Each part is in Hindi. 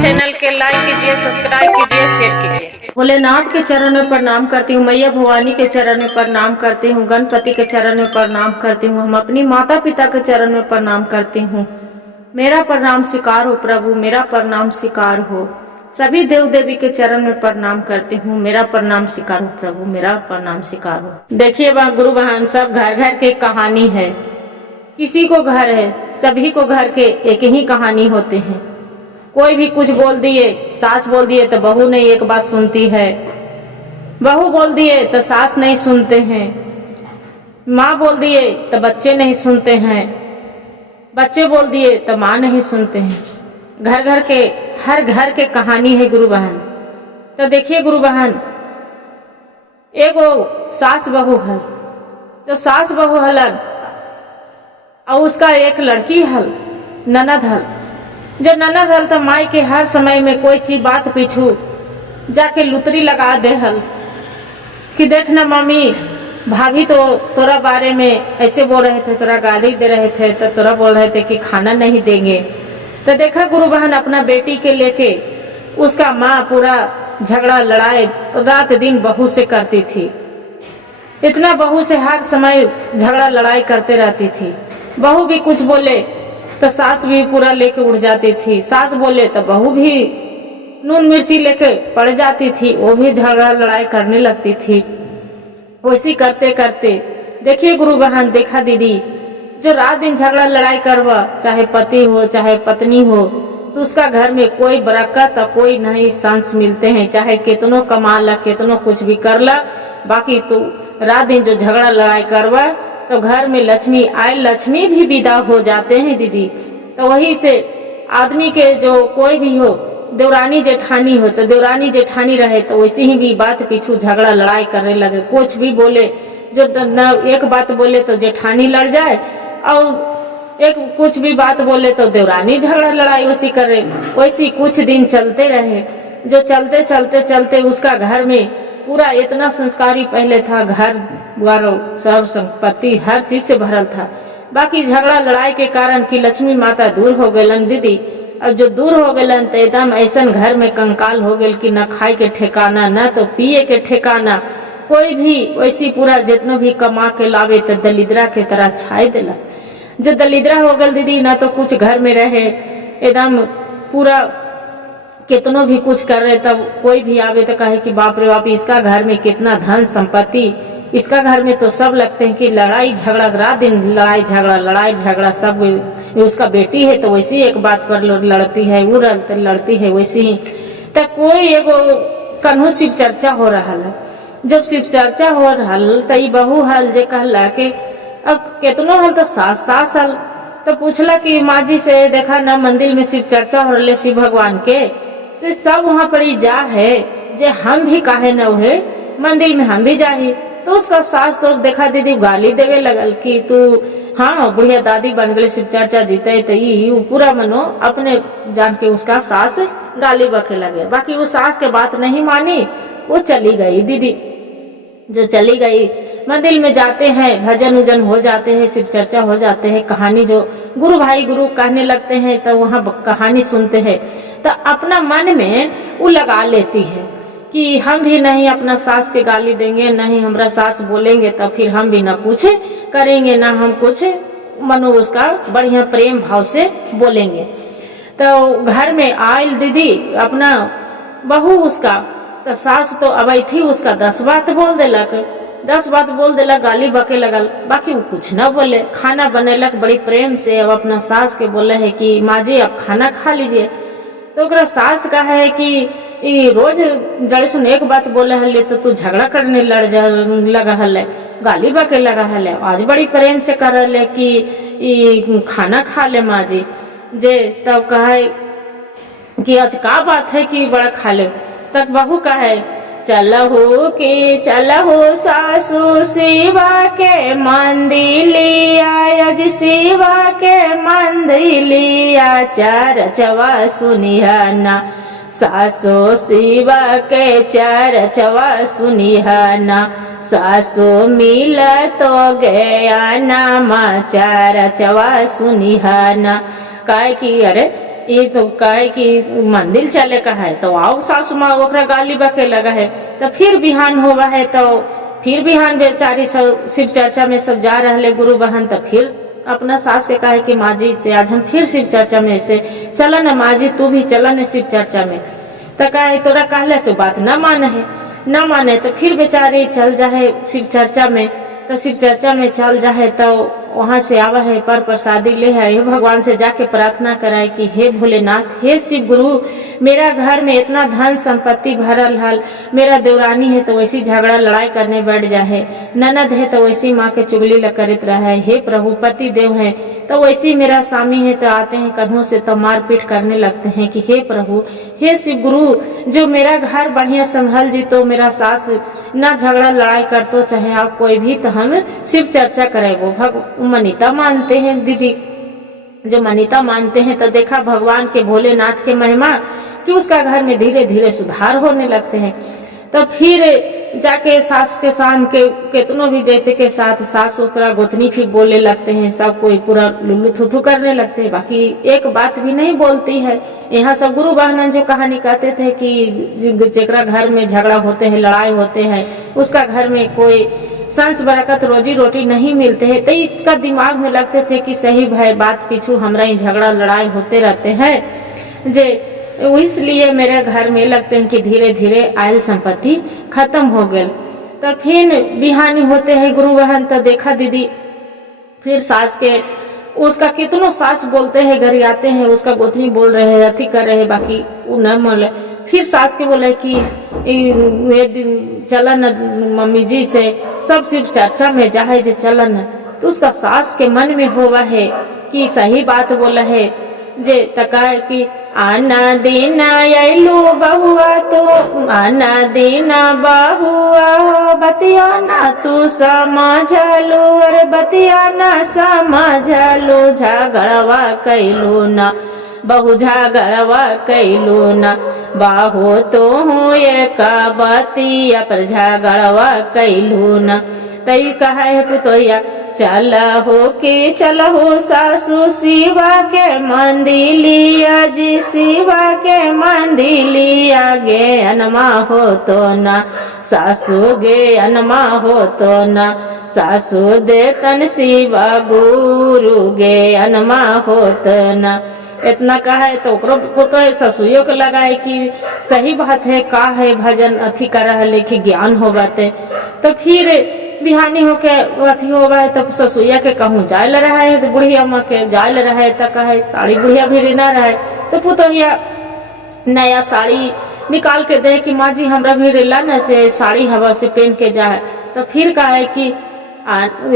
चैनल के लाइक कीजिए, सब्सक्राइब कीजिए, शेयर कीजिए। भोलेनाथ के चरण में प्रणाम करती हूँ, मैया भवानी के चरण में प्रणाम करती हूँ, गणपति के चरण में प्रणाम करती हूँ, हम अपनी माता पिता के चरण में प्रणाम करती हूँ। मेरा प्रणाम स्वीकार हो प्रभु, मेरा प्रणाम स्वीकार हो। सभी देव देवी के चरण में प्रणाम करती हूँ, मेरा प्रणाम स्वीकार हो प्रभु, मेरा प्रणाम स्वीकार हो। देखिए वह गुरु बहन, सब घर घर के कहानी है। किसी को घर है, सभी को घर के एक ही कहानी होते हैं। कोई भी कुछ बोल दिए, सास बोल दिए तो बहू नहीं एक बात सुनती है, बहू बोल दिए तो सास नहीं सुनते हैं, माँ बोल दिए तो बच्चे नहीं सुनते हैं, बच्चे बोल दिए तो माँ नहीं सुनते हैं। घर घर के, हर घर के कहानी है गुरु बहन। तो देखिए गुरु बहन, एगो सास बहू हल, तो सास बहू हलन और उसका एक लड़की हल, ननद हल। जो ननद हल तो माई के हर समय में कोई चीज बात पीछू जाके लुतरी लगा दे हल कि देखना मम्मी, भाभी तो तोरा बारे में ऐसे बोल रहे थे, तोरा गाली दे रहे थे, तो तोरा बोल रहे थे कि खाना नहीं देंगे। तो देखा गुरु बहन, अपना बेटी के लेके उसका माँ पूरा झगड़ा लड़ाई रात दिन बहू से करती थी। इतना बहू से हर समय झगड़ा लड़ाई करते रहती थी। बहू भी कुछ बोले तो सास भी पूरा लेके उड़ जाती थी, सास बोले तो बहू भी नून मिर्ची लेके पड़ जाती थी, वो भी झगड़ा लड़ाई करने लगती थी। वैसी करते करते देखिए गुरु बहन, देखा दीदी, जो रात दिन झगड़ा लड़ाई करवा, चाहे पति हो चाहे पत्नी हो, तो उसका घर में कोई बरकत और कोई नहीं सांस मिलते हैं। चाहे कितनों कमा ला, कितनों कुछ भी कर ला, बाकी तो रात दिन जो झगड़ा लड़ाई करवा तो घर में लक्ष्मी आए, लक्ष्मी भी विदा हो जाते हैं दीदी। तो वही से आदमी के जो कोई भी हो, देवरानी जेठानी हो, तो देवरानी जेठानी रहे तो वैसे ही भी बात पीछू झगड़ा लड़ाई करने लगे। कुछ भी बोले, जो न एक बात बोले तो जेठानी लड़ जाए, और एक कुछ भी बात बोले तो देवरानी झगड़ा लड़ाई वैसी करे। वैसी कुछ दिन चलते रहे। जो चलते चलते चलते उसका घर में पूरा इतना संस्कारी पहले था, घर द्वार सब संपत्ति हर चीज से भरल था। बाकी झगड़ा लड़ाई के कारण कि लक्ष्मी माता दूर हो गलन दीदी। अब जो दूर हो गलन तो एकदम ऐसा घर में कंकाल हो गल कि न खाए के ठिकाना, न तो पिए के ठिकाना। कोई भी वैसी पूरा जितना भी कमा के लावे तो दलिद्रा के तरह छाए दिला। जो दलिद्रा हो गल दीदी, ना तो कुछ घर में रहे, एकदम पूरा कितनो भी कुछ कर रहे, तब कोई भी आवे तो कहे कि बाप रे बाप, इसका घर में कितना धन संपत्ति, इसका घर में तो सब लगते हैं कि लड़ाई झगड़ा, रात दिन लड़ाई झगड़ा सब। उसका बेटी है तो वैसे ही एक बात पर लड़ती है, वो लड़ती है वैसे ही। तब कोई एगो कन्हू शिव चर्चा हो रहा है। जब शिव चर्चा हो रहा तो ये बहू हल जे कहला कि अब कितनो हल तो सास हल, तो पूछला कि माँ जी से, देखा ना मंदिर में शिव चर्चा हो रही शिव भगवान के, से सब वहाँ पर जा है, जे हम भी काहे न हुए मंदिर में हम भी जाही। तो उसका सास तो देखा दीदी गाली देवे लगल कि तू हाँ बुढ़िया दादी बन गई, शिव चर्चा जीते तो ये पूरा मनो अपने जान के उसका सास गाली बके लगे। बाकी वो सास के बात नहीं मानी, वो चली गई दीदी। जो चली गई, मंदिर में जाते हैं, भजन उजन हो जाते हैं, शिव चर्चा हो जाते हैं, कहानी जो गुरु भाई गुरु कहने लगते हैं तो वहाँ कहानी सुनते हैं। तो अपना मन में वो लगा लेती है कि हम भी नहीं अपना सास के गाली देंगे, नहीं हमारा सास बोलेंगे तो फिर हम भी ना कुछ करेंगे, ना हम कुछ मनो उसका बढ़िया प्रेम भाव से बोलेंगे। तो घर में आयल दीदी अपना बहू उसका, तो सास तो अबई थी उसका 10 बात बोल देलक, 10 बात बोल देलक, गाली बके लगल। बाकी वो कुछ न बोले, खाना बनेलक बड़ी प्रेम से। अब अपना सास के बोले है कि माँ जी अब खाना खा लीजिए। तो ओकरा सास कहा है कि रोज जड़ सुन एक बात बोले हले तो तू झगड़ा करने लगा हले, गाली बके लगा हले। आज बड़ी प्रेम से कर हले कि खाना खा ले माँ जी जे। तब कहे कि आज का बात है कि बड़ा खा ले। तब बहू कहे चलहो सासू शिवा के मंदिलिया, आज शिवा के मंदिलिया, चरचवा सुनिहना सासो शिवा के चरचवा सुनिहना, सासो मिल तो गया नामा चरचवा सुनिहना। कहे कि अरे ये तो कहे कि मंदिर चले का है, तो आओ सासू माँ ओकरा गाली बके लगा है। तो फिर बिहान होवा है, तो फिर बिहान बेचारी सब शिव चर्चा में सब जा रहे गुरु बहन। तो फिर अपना सास के कहे कि माँ जी से आज हम फिर शिव चर्चा में से चला न, माँ जी तू भी चला न शिव चर्चा में। तो कहे तोरा कहले से बात न माने तो फिर बेचारी चल जाए शिव चर्चा में। तो शिव चर्चा में चल जाए तो वहां से आवा है, पर प्रसादी ले है, हे भगवान से जाके प्रार्थना कराए कि हे भोलेनाथ, हे शिव गुरु, मेरा घर में इतना धन संपत्ति भरल हल, मेरा देवरानी है तो वैसी झगड़ा लड़ाई करने बैठ जाए, ननद है तो वैसी माँ के चुगली करत रहे, हे प्रभु पति देव है तो वैसी मेरा स्वामी है तो आते हैं कन्हों से तो मारपीट करने लगते हैं कि हे प्रभु, हे शिव गुरु, जो मेरा घर बढ़िया संभल जी तो मेरा सास ना झगड़ा लड़ाई कर तो चाहे आप कोई भी, तो हम शिव चर्चा करे। वो मनीता मानते हैं दीदी, जो मनीता मानते हैं तो देखा भगवान के भोलेनाथ के महिमा कि उसका घर में धीरे धीरे सुधार होने लगते हैं। तो फिर जाके सास के शाम के कितनों भी जैते के साथ सास ओकरा गोतनी फिर बोलने लगते हैं, सब कोई पूरा लुल्लू थुथु करने लगते हैं, बाकी एक बात भी नहीं बोलती है। यहाँ सब गुरु बहनन जो कहानी कहते थे कि जेकरा घर में झगड़ा होते हैं, लड़ाई होते हैं, उसका घर में कोई संस बरकत रोजी रोटी नहीं मिलते हैं। तो इसका दिमाग में लगते थे कि सही भाई बात पीछू हमरा ही झगड़ा लड़ाई होते रहते हैं, जे इसलिए मेरे घर में लगते हैं कि धीरे धीरे आयल संपत्ति खत्म हो गई। तो फिर बिहानी होते हैं गुरु बहन। तो देखा दीदी फिर सास के उसका कितनों सास बोलते हैं, घर आते हैं, उसका गोतनी बोल रहे हैं, अथी कर रहे हैं, बाकी वो न बोले। फिर सास के बोले कि ये दिन चलन मम्मी जी से सब शिव चर्चा में जाए जे चलन। तो उसका सास के मन में होवा है कि सही बात बोला है, जे तका कि आना देना आइलो बहुआ, तो आना देना बहुआ, बतिया ना तू समझलो, अरे बतिया ना समझलो, झगड़वा कैलो ना बहु, झगड़वा कैलो ना बाहो, तो हो एक बतिया पर झगड़वा कैलो ना। तई कहा है पुतोया चल हो सासू शिवा के मंदिलिया जी, शिवा के मंदिलिया गे अनमा हो तो ना सासू, गे अनमा हो तो ना सासू, दे तन शिवा गुरु गे अनमा हो तो ना। इतना कहा है तो तो ससुइयों को लगाए कि सही बात है, का है भजन अथी कर रहा लेखी ज्ञान हो बाते। तो फिर बिहानी होके अथी होगा है, तब ससुइया के कहूँ जाए ल रहा है, तो बुढ़िया माँ के जाए ल रहा है, तो कहे साड़ी बुढ़िया भी ना रहा है। तो पुतोहिया नया साड़ी निकाल के दे कि माँ जी हमरा भी रेला न से साड़ी हवा से पहन के जाए। तो फिर कहे कि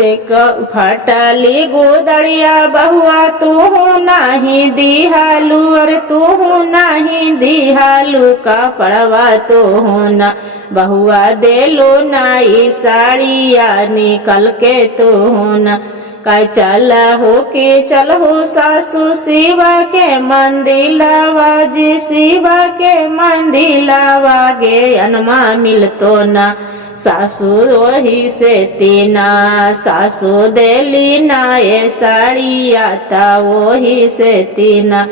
एक फटली गोदड़िया बहुआ, तू हो नहीं दिहालू, अरे तू हो नहीं दिहालू, कपड़वा तो हो ना बहुआ, दे लो नाई साड़िया निकल के तो हो ना। कह चल हो सासू शिवा के मंदिलावा जी, शिवा के मंदिलावा गे अनमा मिल तो ना सासू, वही से तीना सासू देली ना ये साड़ी आता, वही से तीना।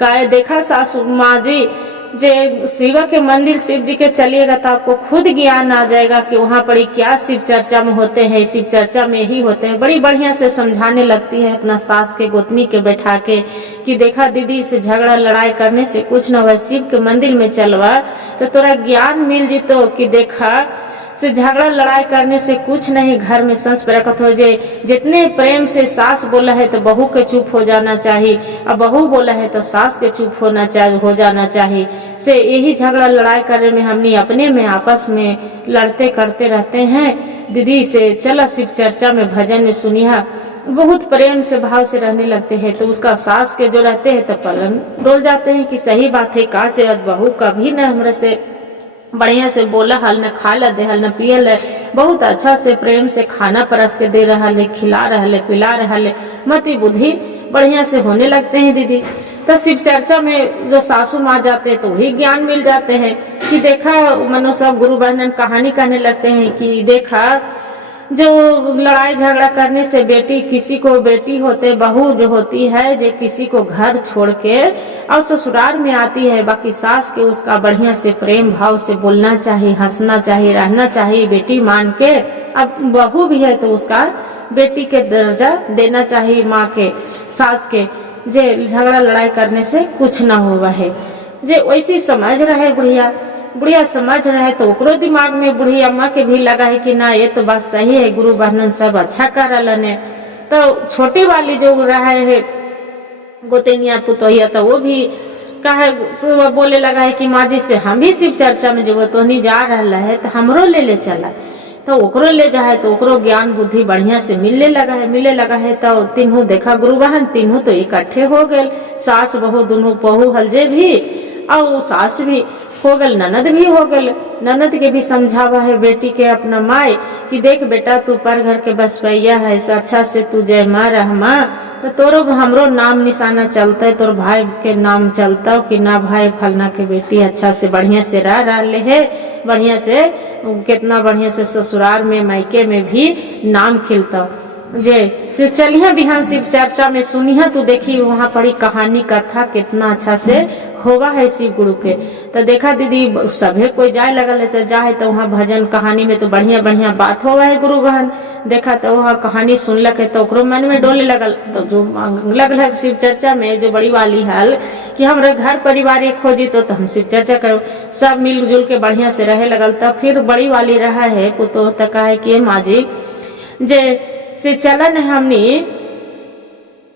कहे देखा सासू माँ जी, जे शिवा के मंदिर शिव जी के चलिएगा तो आपको खुद ज्ञान आ जाएगा कि वहाँ पर क्या शिव चर्चा में होते हैं, शिव चर्चा में ही होते हैं। बड़ी बढ़िया से समझाने लगती है अपना सास के गोतनी के बैठा के कि देखा दीदी, से झगड़ा लड़ाई करने से कुछ न हो, शिव के मंदिर में चलवा तो तोरा ज्ञान मिल जीतो कि देखा से झगड़ा लड़ाई करने से कुछ नहीं, घर में संस बरकत हो जाए। जितने प्रेम से सास बोला है तो बहू के चुप हो जाना चाहिए, और बहू बोला है तो सास के चुप हो जाना चाहिए। से यही झगड़ा लड़ाई करने में हमने अपने में आपस में लड़ते करते रहते हैं। दीदी से चला शिव चर्चा में भजन में सुनिया, बहुत प्रेम से भाव से रहने लगते हैं। तो उसका सास के जो रहते हैं तो पलन डोल जाते हैं कि सही बात है, का से बहू कभी न हमरे से बढ़िया से बोला हल, न खा ला दे हल, न पिए ले, बहुत अच्छा से प्रेम से खाना परस के दे रहा ले, खिला रहा ले, पिला रहा ले, मति बुद्धि बढ़िया से होने लगते हैं दीदी। तो शिव चर्चा में जो सासू माँ जाते हैं तो वही ज्ञान मिल जाते हैं कि देखा, मनो सब गुरु बहनन कहानी कहने लगते हैं कि देखा जो लड़ाई झगड़ा करने से बेटी, किसी को बेटी होते बहू जो होती है, जो किसी को घर छोड़ के और ससुराल में आती है, बाकी सास के उसका बढ़िया से प्रेम भाव से बोलना चाहिए, हंसना चाहिए, रहना चाहिए, बेटी मान के। अब बहू भी है तो उसका बेटी के दर्जा देना चाहिए, माँ के, सास के, जे झगड़ा लड़ाई करने से कुछ ना हुआ है। जे वैसी समझ रहे बुढ़िया, बुढ़िया समझ रहे तो ओकरो दिमाग में बुढ़ी अम्मा के भी लगा है कि ना ये तो बात सही है, गुरु बहनन सब अच्छा कर रहे। तो छोटी वाली जो रहे है गोतेनिया पुतोहिया, तो वो भी कहे बोले लगा है कि माँ जी से हम भी शिव चर्चा में जब तो नहीं जा रहा है तो हमरो ले चला, तो ओकरो ले जाए तो ओकरो ज्ञान बुद्धि बढ़िया से मिलने लगा है। तो तीनों देखा गुरु बहन तीनों तो इकट्ठे हो गए, सास बहू दोनों, बहू हलजे भी और सास भी हो गल, ननद भी हो गल। ननद के भी समझावा है बेटी के अपना माई कि देख बेटा तू पर घर के बस भैया है, अच्छा से तू जय माँ रहमा, तो तोरो हमरो नाम निशाना चलता है, तोर भाई के नाम चलता कि ना भाई फलना के बेटी अच्छा से बढ़िया से रह ले है, बढ़िया से कितना बढ़िया से ससुराल में मायके में भी नाम खिलता। जे चलिए बिहान शिव चर्चा में सुनिया तो देखी वहाँ पड़ी कहानी कथा कितना अच्छा से होवा है शिव गुरु के। तो देखा दीदी सभे कोई जाए लगल है तो जाए तो वहाँ भजन कहानी में तो बढ़िया बढ़िया बात होवा है गुरु बहन। देखा तो वहाँ कहानी सुनलक है तो ओकरो मन में डोले लगल, तो जो लगल है शिव चर्चा में जो बड़ी वाली हाल कि हमारे घर परिवार एक खोजी तो हम शिव चर्चा करो, सब मिलजुल के बढ़िया से रहे लगल। तब फिर बड़ी वाली रहा है पुतो तक है कि माँ जी जे से चलन हमने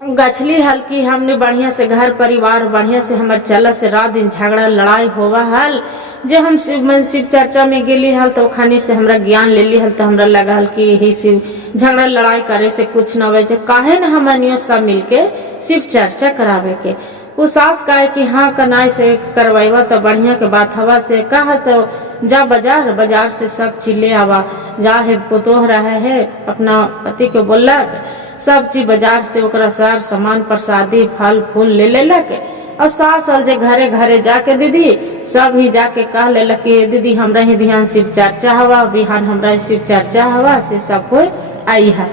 गछली हल्की, हमने बढ़िया से घर परिवार बढ़िया से हमारे चल से रात दिन झगड़ा लड़ाई होवा हल। जे हम शिव चर्चा में गेली हल तो खानी से हमरा ज्ञान ले ली हल, तो हमरा लगा हल कि यही शिव झगड़ा लड़ाई करे से कुछ न हो, काहे न हमनियो सब मिलके शिव चर्चा करावे के। वो सास कहे कि हाँ कनाई से करवाइवा तो बढ़िया के बात हवा से कहा तो जा बाजार से सब चीज ले आवा, जा है पुतोह रहे है अपना पति को बोलक सब चीज बाजार से ओकरा सार सामान प्रसादी फल फूल ले लेलक। और सास जे घरे घरे जाके दीदी सब ही जाके कह लेलक कि दीदी हमरा ही बिहान शिव चर्चा हवा, बिहान हमरा शिव चर्चा हवा से सब कोई आई है।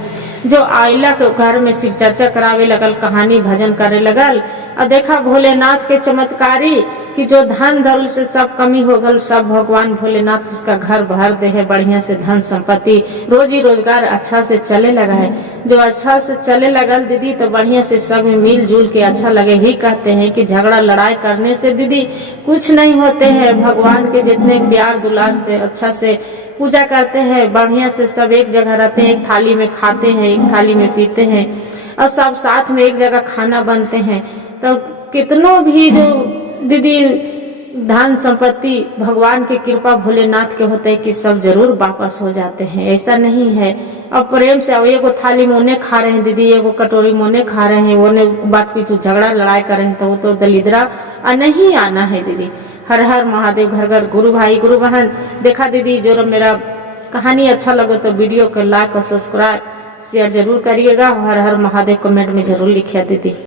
जो आइलक घर में शिव चर्चा करावे लगल, कहानी भजन करे लगल। और देखा भोलेनाथ के चमत्कारी कि जो धन दौल से सब कमी हो गल, सब भगवान भोलेनाथ उसका घर भर दे है बढ़िया से, धन संपत्ति रोजी रोजगार अच्छा से चले लगा है। जो अच्छा से चले लगल दीदी तो बढ़िया से सब मिलजुल के अच्छा लगे। ही कहते हैं कि झगड़ा लड़ाई करने से दीदी कुछ नहीं होते हैं, भगवान के जितने प्यार दुलार से अच्छा से पूजा करते हैं, बढ़िया से सब एक जगह रहते हैं, एक थाली में खाते हैं, एक थाली में पीते हैं और सब साथ में एक जगह खाना बनते हैं। तो कितनों भी जो दीदी धन संपत्ति भगवान की कृपा भोलेनाथ के होते हैं कि सब जरूर वापस हो जाते हैं, ऐसा नहीं है। और प्रेम से एगो थाली में उन्हें खा रहे हैं दीदी, एगो कटोरी में उन्हें खा रहे हैं, उन्हें बात पीछू झगड़ा लड़ाई कर रहे हैं तो वो तो दलिद्रा नहीं आना है दीदी। हर हर महादेव, घर घर गुरु भाई गुरु बहन। देखा दीदी जो मेरा कहानी अच्छा लगे तो वीडियो को लाइक और सब्सक्राइब शेयर जरूर करिएगा। हर हर महादेव कमेंट में जरूर लिखिए दीदी।